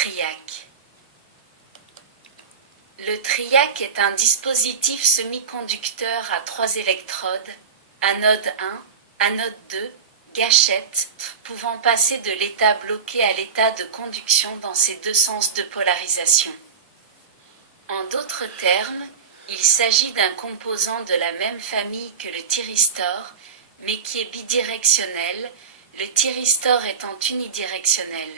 triac. Le triac est un dispositif semi-conducteur à 3 électrodes, anode 1, anode 2, gâchette, pouvant passer de l'état bloqué à l'état de conduction dans ses deux sens de polarisation. En d'autres termes, il s'agit d'un composant de la même famille que le thyristor, mais qui est bidirectionnel, le thyristor étant unidirectionnel.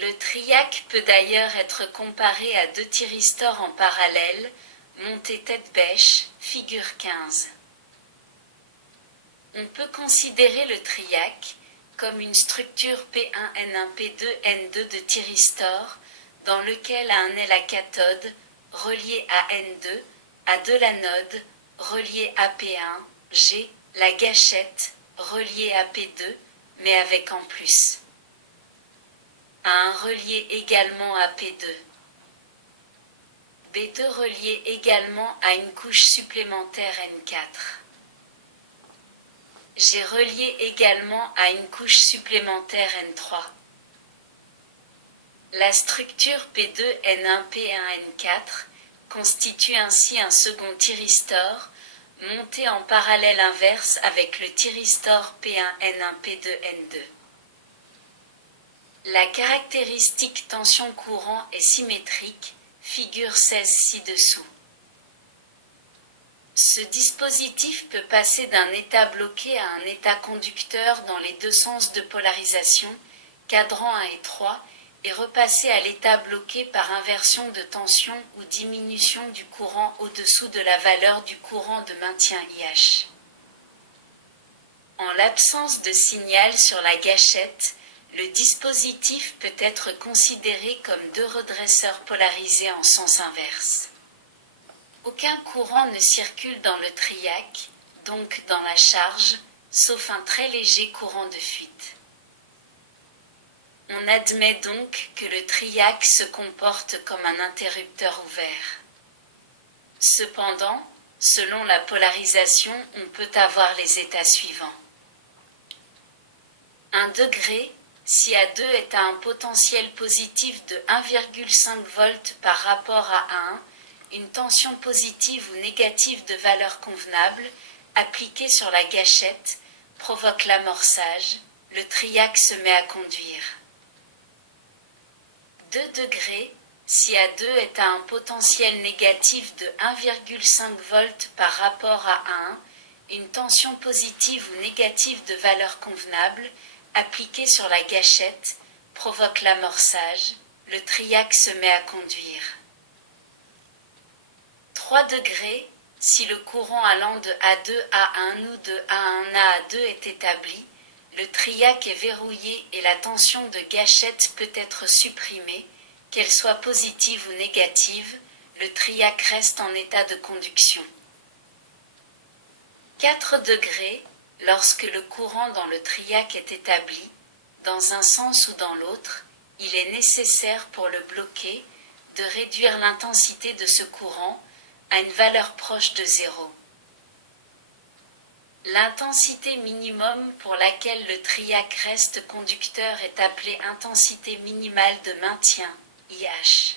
Le triac peut d'ailleurs être comparé à deux thyristors en parallèle, montés tête-bêche, figure 15. On peut considérer le triac comme une structure P1N1P2N2 de thyristor, dans lequel A1 est la cathode, reliée à N2, A2 l'anode, reliée à P1, G, la gâchette, reliée à P2, mais avec en plus A1 relié également à P2. B2 relié également à une couche supplémentaire N4. G relié également à une couche supplémentaire N3. La structure P2N1P1N4 constitue ainsi un second thyristor, monté en parallèle inverse avec le thyristor P1N1P2N2. La caractéristique tension-courant est symétrique, figure 16 ci-dessous. Ce dispositif peut passer d'un état bloqué à un état conducteur dans les deux sens de polarisation, cadran 1 et 3, et repasser à l'état bloqué par inversion de tension ou diminution du courant au-dessous de la valeur du courant de maintien IH. En l'absence de signal sur la gâchette, le dispositif peut être considéré comme deux redresseurs polarisés en sens inverse. Aucun courant ne circule dans le triac, donc dans la charge, sauf un très léger courant de fuite. On admet donc que le triac se comporte comme un interrupteur ouvert. Cependant, selon la polarisation, on peut avoir les états suivants. 1 degré, si A2 est à un potentiel positif de 1,5 V par rapport à A1, une tension positive ou négative de valeur convenable, appliquée sur la gâchette, provoque l'amorçage, le triac se met à conduire. 2 degrés, si A2 est à un potentiel négatif de 1,5 V par rapport à A1, une tension positive ou négative de valeur convenable, appliquée sur la gâchette, provoque l'amorçage, le triac se met à conduire. 3 degrés, si le courant allant de A2 à A1 ou de A1 à A2 est établi, le triac est verrouillé et la tension de gâchette peut être supprimée, qu'elle soit positive ou négative, le triac reste en état de conduction. 4 degrés, lorsque le courant dans le triac est établi, dans un sens ou dans l'autre, il est nécessaire pour le bloquer de réduire l'intensité de ce courant à une valeur proche de 0. L'intensité minimum pour laquelle le triac reste conducteur est appelée intensité minimale de maintien, IH.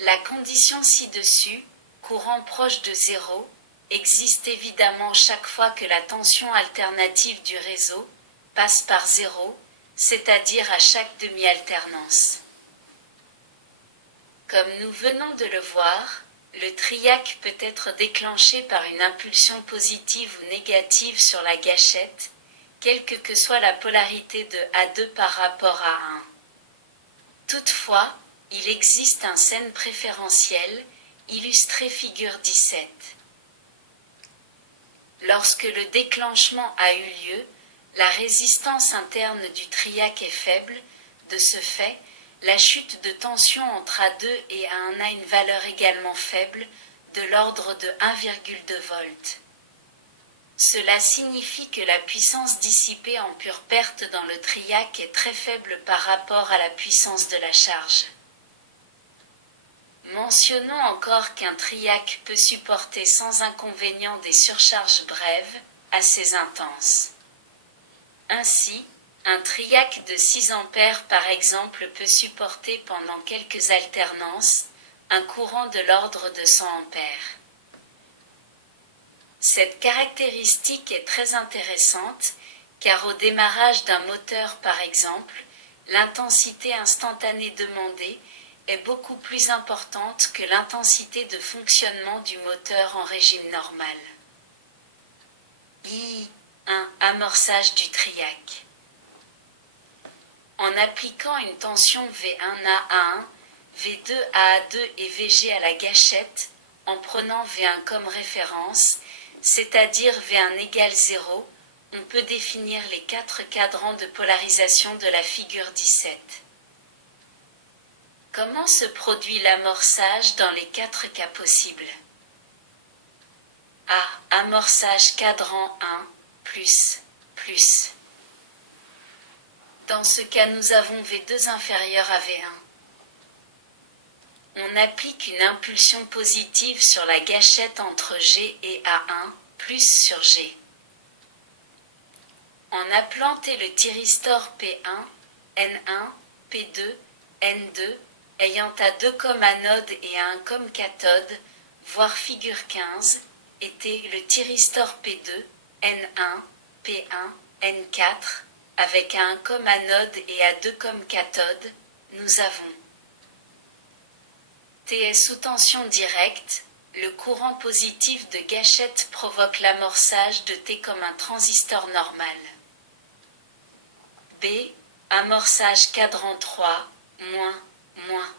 La condition ci-dessus, courant proche de 0, existe évidemment chaque fois que la tension alternative du réseau passe par 0, c'est-à-dire à chaque demi-alternance. Comme nous venons de le voir, le triac peut être déclenché par une impulsion positive ou négative sur la gâchette, quelle que soit la polarité de A2 par rapport à 1. Toutefois, il existe un sine préférentiel, illustré figure 17. Lorsque le déclenchement a eu lieu, la résistance interne du triac est faible, de ce fait, la chute de tension entre A2 et A1 a une valeur également faible, de l'ordre de 1,2 V. Cela signifie que la puissance dissipée en pure perte dans le triac est très faible par rapport à la puissance de la charge. Mentionnons encore qu'un triac peut supporter sans inconvénient des surcharges brèves, assez intenses. Ainsi, Un triac de 6 ampères par exemple peut supporter pendant quelques alternances un courant de l'ordre de 100 ampères. Cette caractéristique est très intéressante car au démarrage d'un moteur par exemple, l'intensité instantanée demandée est beaucoup plus importante que l'intensité de fonctionnement du moteur en régime normal. I1. Amorçage du triac. En appliquant une tension V1A à 1, V2 à A2 et VG à la gâchette, en prenant V1 comme référence, c'est-à-dire V1 égale 0, on peut définir les 4 cadrans de polarisation de la figure 17. Comment se produit l'amorçage dans les 4 cas possibles? A. Amorçage cadran 1, plus. Dans ce cas, nous avons V2 inférieur à V1. On applique une impulsion positive sur la gâchette entre G et A1, plus sur G. En appelant T le thyristor P1, N1, P2, N2, ayant A2 comme anode et A1 comme cathode, voir figure 15, et T le thyristor P2, N1, P1, N4, avec A1 comme anode et A2 comme cathode, nous avons T est sous tension directe, le courant positif de gâchette provoque l'amorçage de T comme un transistor normal. B. Amorçage cadran 3, moins.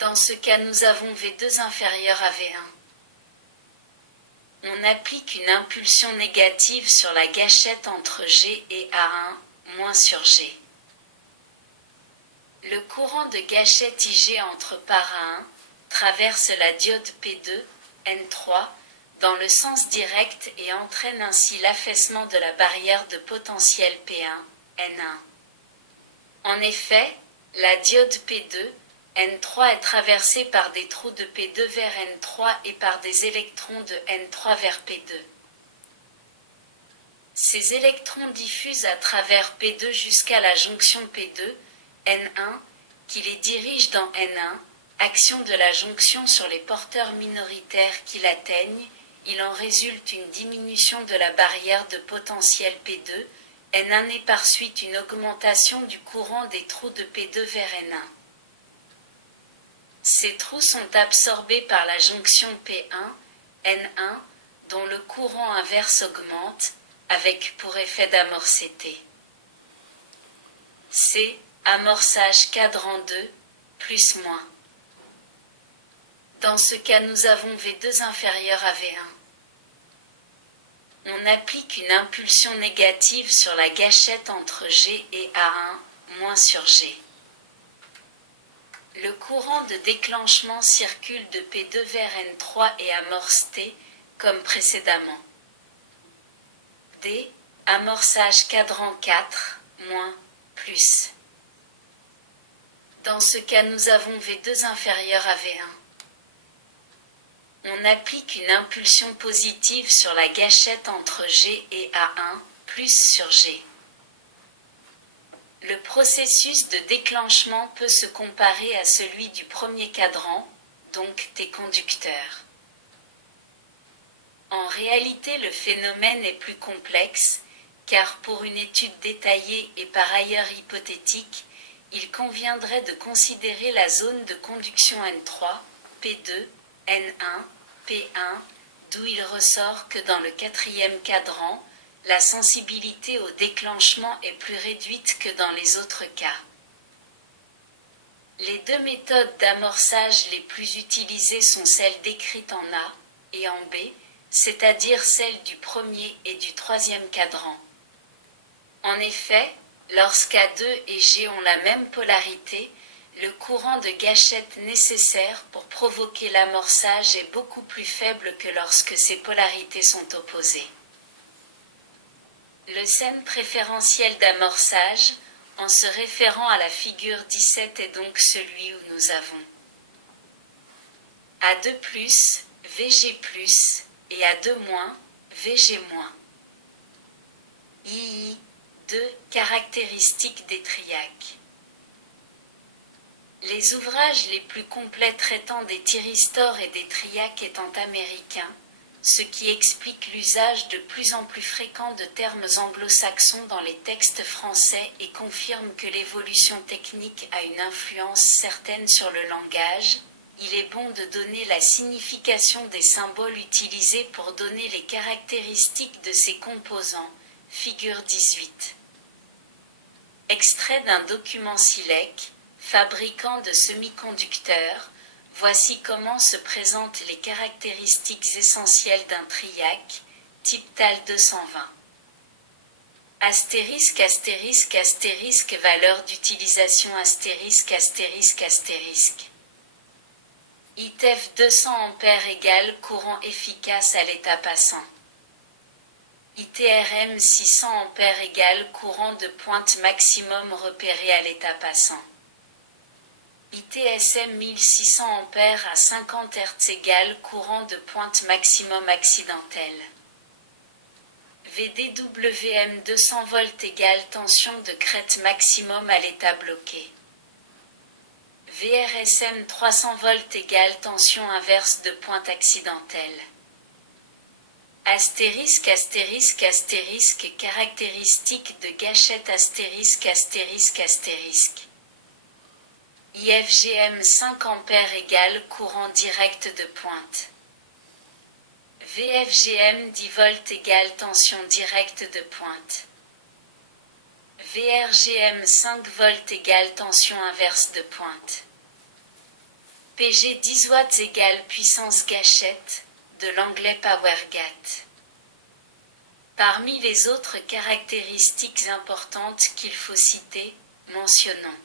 Dans ce cas, nous avons V2 inférieur à V1. On applique une impulsion négative sur la gâchette entre G et A1, moins sur G. Le courant de gâchette IG entre par A1 traverse la diode P2, N3, dans le sens direct et entraîne ainsi l'affaissement de la barrière de potentiel P1, N1. En effet, la diode P2, N3 est traversée par des trous de P2 vers N3 et par des électrons de N3 vers P2. Ces électrons diffusent à travers P2 jusqu'à la jonction P2, N1, qui les dirige dans N1, action de la jonction sur les porteurs minoritaires qui l'atteignent, il en résulte une diminution de la barrière de potentiel P2, N1 et par suite une augmentation du courant des trous de P2 vers N1. Ces trous sont absorbés par la jonction P1, N1, dont le courant inverse augmente, avec pour effet d'amorcer T. C. Amorçage cadran 2, plus moins. Dans ce cas, nous avons V2 inférieur à V1. On applique une impulsion négative sur la gâchette entre G et A1, moins sur G. Le courant de déclenchement circule de P2 vers N3 et amorce T, comme précédemment. D. Amorçage cadran 4, moins, plus. Dans ce cas, nous avons V2 inférieur à V1. On applique une impulsion positive sur la gâchette entre G et A1, plus sur G. Le processus de déclenchement peut se comparer à celui du premier cadran, donc T conducteur. En réalité, le phénomène est plus complexe, car pour une étude détaillée et par ailleurs hypothétique, il conviendrait de considérer la zone de conduction N3, P2, N1, P1, d'où il ressort que dans le quatrième cadran, la sensibilité au déclenchement est plus réduite que dans les autres cas. Les deux méthodes d'amorçage les plus utilisées sont celles décrites en A et en B, c'est-à-dire celles du premier et du troisième cadran. En effet, lorsqu'A2 et G ont la même polarité, le courant de gâchette nécessaire pour provoquer l'amorçage est beaucoup plus faible que lorsque ces polarités sont opposées. Le scène préférentiel d'amorçage, en se référant à la figure 17, est donc celui où nous avons A2+, VG+, et A2-, VG-. II, 2. Caractéristiques des triacs. Les ouvrages les plus complets traitant des thyristors et des triacs étant américains, ce qui explique l'usage de plus en plus fréquent de termes anglo-saxons dans les textes français et confirme que l'évolution technique a une influence certaine sur le langage, il est bon de donner la signification des symboles utilisés pour donner les caractéristiques de ces composants, figure 18. Extrait d'un document SILEC, fabricant de semi-conducteurs, voici comment se présentent les caractéristiques essentielles d'un triac, type TAL 220. Astérisque, astérisque, astérisque, valeur d'utilisation astérisque, astérisque, astérisque. ITEF 200 A égale courant efficace à l'état passant. ITRM 600 A égale courant de pointe maximum repéré à l'état passant. ITSM 1600 A à 50 Hz égale courant de pointe maximum accidentel. VDWM 200 V égale tension de crête maximum à l'état bloqué. VRSM 300 V égale tension inverse de pointe accidentelle. Astérisque, astérisque, astérisque, caractéristique de gâchette astérisque, astérisque, astérisque. IFGM 5 A égale courant direct de pointe. VFGM 10 V égale tension directe de pointe. VRGM 5 V égale tension inverse de pointe. PG 10 watts égale puissance gâchette, de l'anglais PowerGAT. Parmi les autres caractéristiques importantes qu'il faut citer, mentionnons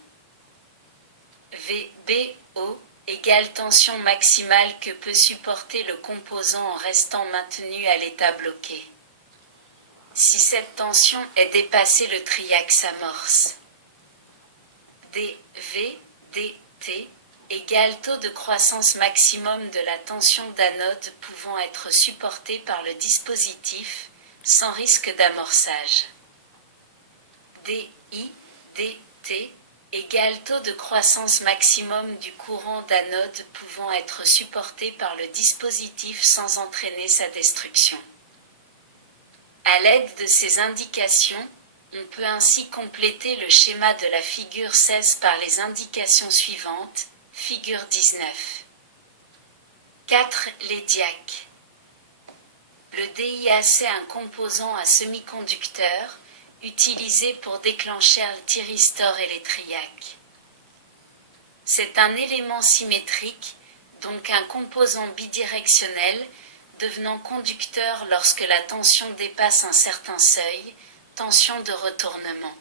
VBO égale tension maximale que peut supporter le composant en restant maintenu à l'état bloqué. Si cette tension est dépassée, le triac s'amorce. DT égale taux de croissance maximum de la tension d'anode pouvant être supporté par le dispositif, sans risque d'amorçage. DT égale taux de croissance maximum du courant d'anode pouvant être supporté par le dispositif sans entraîner sa destruction. À l'aide de ces indications, on peut ainsi compléter le schéma de la figure 16 par les indications suivantes, figure 19. 4. Les diacs. Le DIAC est un composant à semi-conducteur, utilisé pour déclencher le thyristor et les triacs. C'est un élément symétrique, donc un composant bidirectionnel, devenant conducteur lorsque la tension dépasse un certain seuil, tension de retournement.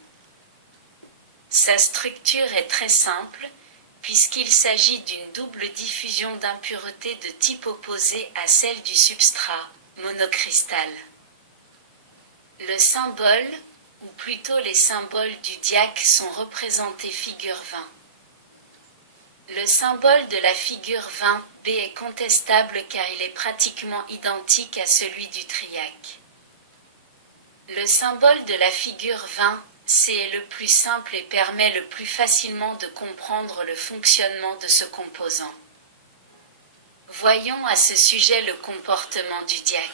Sa structure est très simple, puisqu'il s'agit d'une double diffusion d'impuretés de type opposé à celle du substrat, monocristal. Le symbole, ou plutôt les symboles du diac sont représentés figure 20. Le symbole de la figure 20B est contestable car il est pratiquement identique à celui du triac. Le symbole de la figure 20C est le plus simple et permet le plus facilement de comprendre le fonctionnement de ce composant. Voyons à ce sujet le comportement du diac.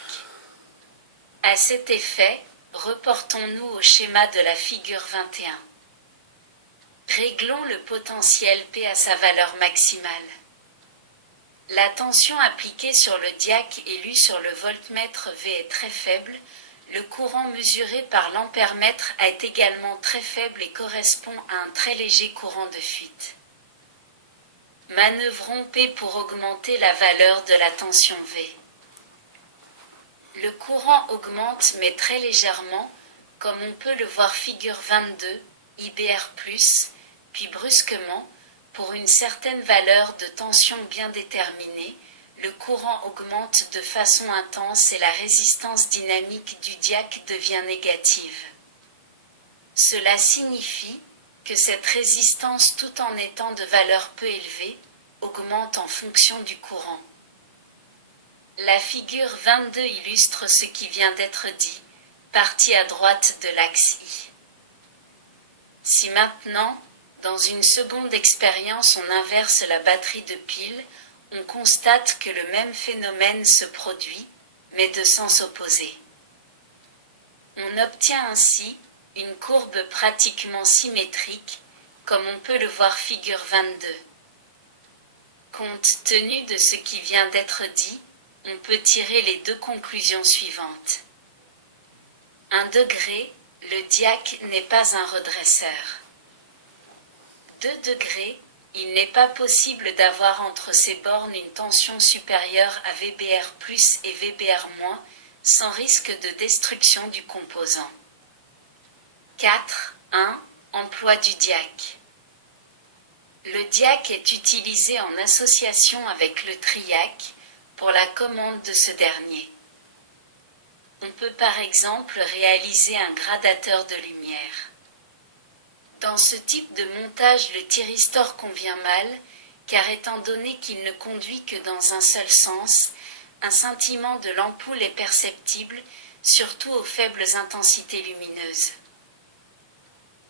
À cet effet, reportons-nous au schéma de la figure 21. Réglons le potentiel P à sa valeur maximale. La tension appliquée sur le diac et lue sur le voltmètre V est très faible, le courant mesuré par l'ampèremètre est également très faible et correspond à un très léger courant de fuite. Manœuvrons P pour augmenter la valeur de la tension V. Le courant augmente mais très légèrement, comme on peut le voir figure 22, IBR+, puis brusquement, pour une certaine valeur de tension bien déterminée, le courant augmente de façon intense et la résistance dynamique du diac devient négative. Cela signifie que cette résistance, tout en étant de valeur peu élevée, augmente en fonction du courant. La figure 22 illustre ce qui vient d'être dit, partie à droite de l'axe I. Si maintenant, dans une seconde expérience, on inverse la batterie de pile, on constate que le même phénomène se produit, mais de sens opposé. On obtient ainsi une courbe pratiquement symétrique, comme on peut le voir figure 22. Compte tenu de ce qui vient d'être dit, on peut tirer les deux conclusions suivantes. 1 degré, le diac n'est pas un redresseur. 2 degrés, il n'est pas possible d'avoir entre ces bornes une tension supérieure à VBR+ et VBR- sans risque de destruction du composant. 4. 1. Emploi du diac. Le diac est utilisé en association avec le triac pour la commande de ce dernier. On peut par exemple réaliser un gradateur de lumière. Dans ce type de montage, le thyristor convient mal, car étant donné qu'il ne conduit que dans un seul sens, un scintillement de l'ampoule est perceptible, surtout aux faibles intensités lumineuses.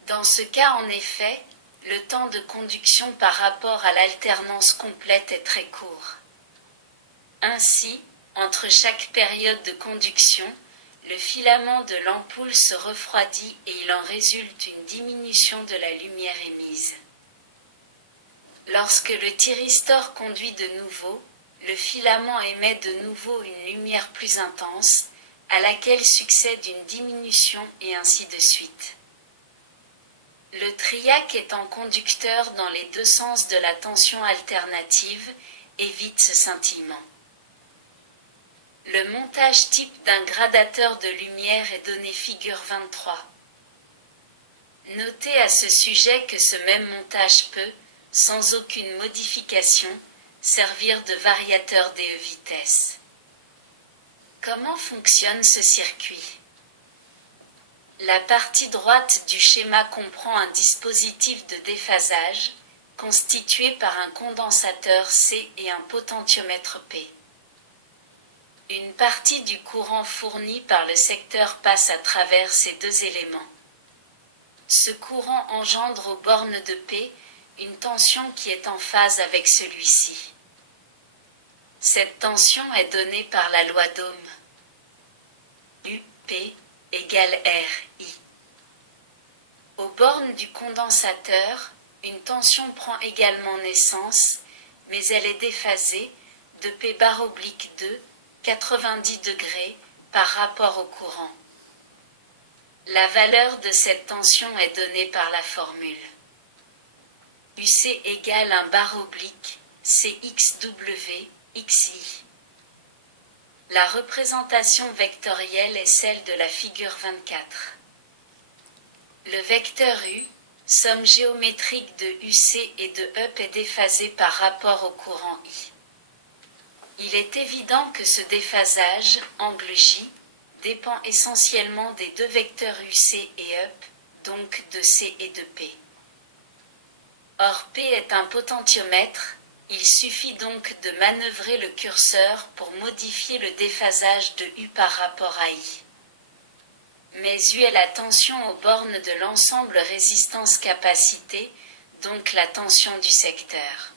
Dans ce cas, en effet, le temps de conduction par rapport à l'alternance complète est très court. Ainsi, entre chaque période de conduction, le filament de l'ampoule se refroidit et il en résulte une diminution de la lumière émise. Lorsque le thyristor conduit de nouveau, le filament émet de nouveau une lumière plus intense, à laquelle succède une diminution et ainsi de suite. Le triac étant conducteur dans les deux sens de la tension alternative, évite ce scintillement. Le montage type d'un gradateur de lumière est donné figure 23. Notez à ce sujet que ce même montage peut, sans aucune modification, servir de variateur DE vitesse. Comment fonctionne ce circuit ? La partie droite du schéma comprend un dispositif de déphasage, constitué par un condensateur C et un potentiomètre P. Une partie du courant fourni par le secteur passe à travers ces deux éléments. Ce courant engendre aux bornes de P une tension qui est en phase avec celui-ci. Cette tension est donnée par la loi d'Ohm. UP égale RI. Aux bornes du condensateur, une tension prend également naissance, mais elle est déphasée de P/2, 90 degrés, par rapport au courant. La valeur de cette tension est donnée par la formule. UC égale un barre oblique, CXW, XI. La représentation vectorielle est celle de la figure 24. Le vecteur U, somme géométrique de UC et de EP est déphasé par rapport au courant I. Il est évident que ce déphasage, angle J, dépend essentiellement des deux vecteurs UC et EP, donc de C et de P. Or P est un potentiomètre, il suffit donc de manœuvrer le curseur pour modifier le déphasage de U par rapport à I. Mais U est la tension aux bornes de l'ensemble résistance-capacité, donc la tension du secteur.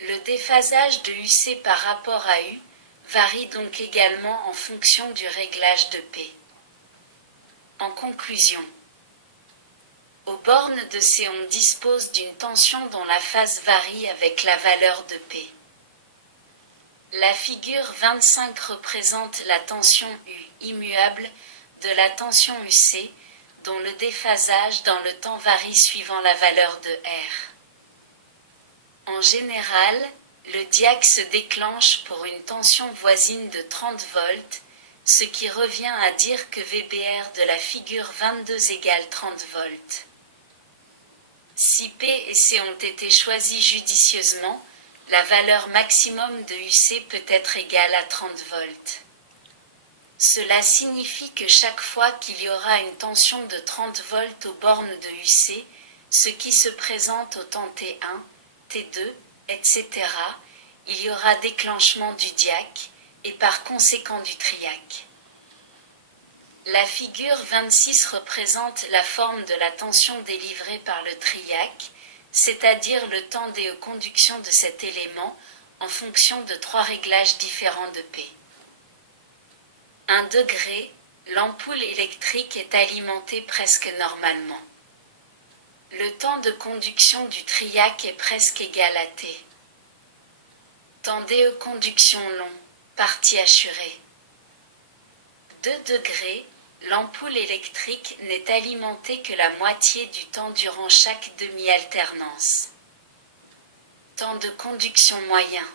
Le déphasage de UC par rapport à U varie donc également en fonction du réglage de P. En conclusion, aux bornes de C on dispose d'une tension dont la phase varie avec la valeur de P. La figure 25 représente la tension U immuable de la tension UC, dont le déphasage dans le temps varie suivant la valeur de R. En général, le diac se déclenche pour une tension voisine de 30 volts, ce qui revient à dire que VBR de la figure 22 égale 30 volts. Si P et C ont été choisis judicieusement, la valeur maximum de UC peut être égale à 30 volts. Cela signifie que chaque fois qu'il y aura une tension de 30 volts aux bornes de UC, ce qui se présente au temps T1, T2, etc., il y aura déclenchement du diac et par conséquent du triac. La figure 26 représente la forme de la tension délivrée par le triac, c'est-à-dire le temps de conduction de cet élément, en fonction de 3 réglages différents de P. 1 degré, l'ampoule électrique est alimentée presque normalement. Le temps de conduction du triac est presque égal à T. Temps de conduction long, partie assurée. 2 degrés, l'ampoule électrique n'est alimentée que la moitié du temps durant chaque demi-alternance. Temps de conduction moyen.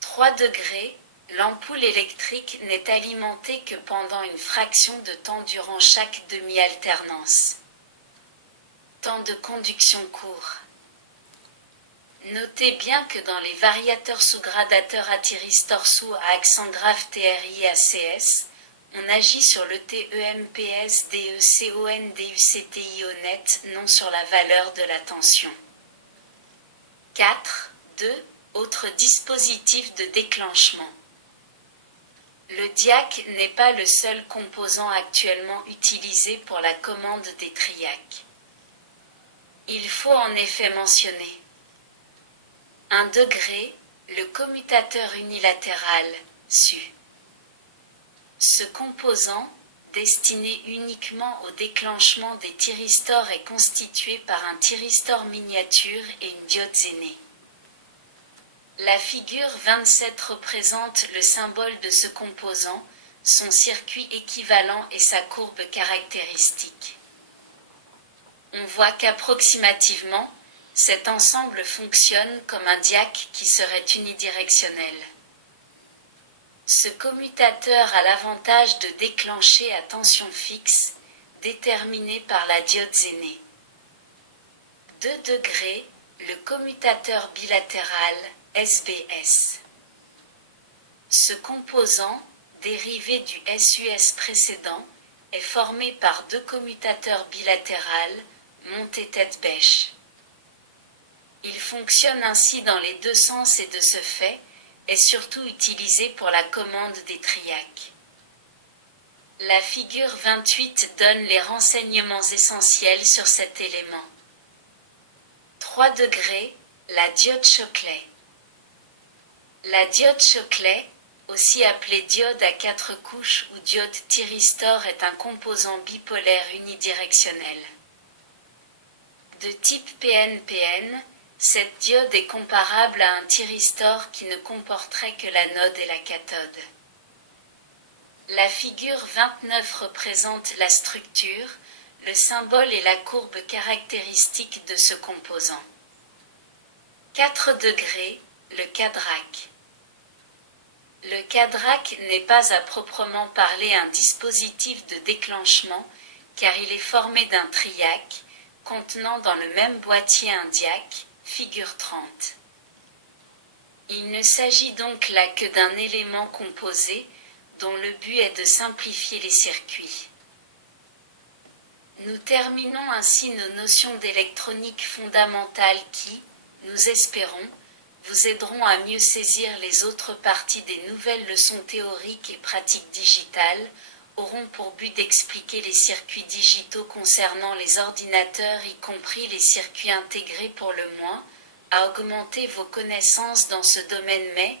3 degrés, l'ampoule électrique n'est alimentée que pendant une fraction de temps durant chaque demi-alternance. Temps de conduction court. Notez bien que dans les variateurs sous-gradateurs à thyristor sous à accent grave TRI ACS, on agit sur le TEMPS DECON DUCTIO net, non sur la valeur de la tension. 4. 2. Autre dispositif de déclenchement. Le diac n'est pas le seul composant actuellement utilisé pour la commande des triacs. Il faut en effet mentionner 1 degré, le commutateur unilatéral, SU. Ce composant, destiné uniquement au déclenchement des thyristors, est constitué par un thyristor miniature et une diode zénée. La figure 27 représente le symbole de ce composant, son circuit équivalent et sa courbe caractéristique. On voit qu'approximativement, cet ensemble fonctionne comme un diac qui serait unidirectionnel. Ce commutateur a l'avantage de déclencher à tension fixe, déterminée par la diode zénée. 2 degrés, le commutateur bilatéral, SBS. Ce composant, dérivé du SUS précédent, est formé par 2 commutateurs bilatérales, montée tête-bêche. Il fonctionne ainsi dans les 2 sens et de ce fait, est surtout utilisé pour la commande des triacs. La figure 28 donne les renseignements essentiels sur cet élément. 3 degrés, la diode Shockley. La diode Shockley, aussi appelée diode à 4 couches ou diode thyristor, est un composant bipolaire unidirectionnel. De type PNPN, cette diode est comparable à un thyristor qui ne comporterait que l'anode et la cathode. La figure 29 représente la structure, le symbole et la courbe caractéristique de ce composant. 4 degrés, le cadrac. Le cadrac n'est pas à proprement parler un dispositif de déclenchement, car il est formé d'un triac, contenant dans le même boîtier un diac, figure 30. Il ne s'agit donc là que d'un élément composé, dont le but est de simplifier les circuits. Nous terminons ainsi nos notions d'électronique fondamentale qui, nous espérons, vous aideront à mieux saisir les autres parties des nouvelles leçons théoriques et pratiques digitales, auront pour but d'expliquer les circuits digitaux concernant les ordinateurs, y compris les circuits intégrés pour le moins, à augmenter vos connaissances dans ce domaine, mais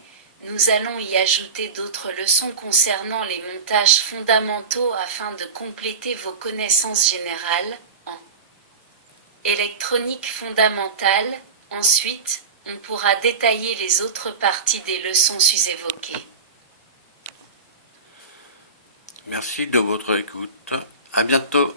nous allons y ajouter d'autres leçons concernant les montages fondamentaux afin de compléter vos connaissances générales en électronique fondamentale. Ensuite, on pourra détailler les autres parties des leçons sus-évoquées. Merci de votre écoute. À bientôt.